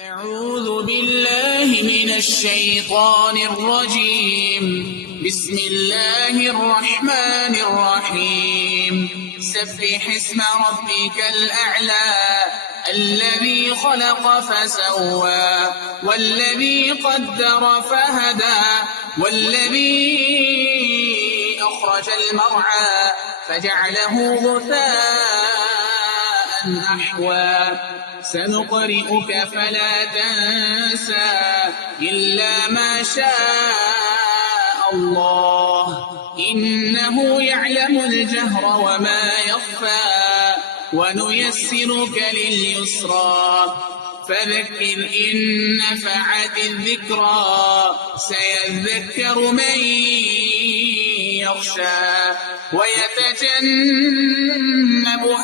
أعوذ بالله من الشيطان الرجيم. بسم الله الرحمن الرحيم. سبح اسم ربك الأعلى الذي خلق فسوى والذي قدر فهدى والذي أخرج المرعى فجعله غثاء أحوى سنقرئك فلا تنسى إلا ما شاء الله إنه يعلم الجهر وما يخفى ونيسرك لليسرى فذكر إن نفعت الذكرى سيذكر من يخشى ويتجنبها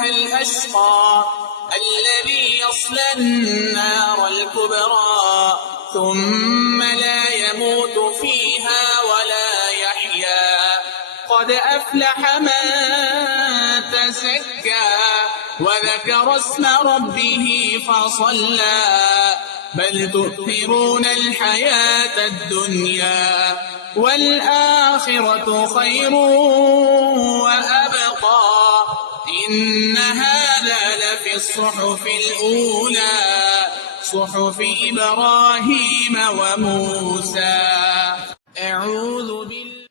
الأشقى الذي يصلى النار الكبرى ثم لا يموت فيها ولا يحيا قد أفلح من تزكى وذكر اسم ربه فصلى بل تؤثرون الحياة الدنيا والآخرة خير وأبقى إن هذا لفي الصحف الأولى صحف إبراهيم وموسى. أعوذ بالله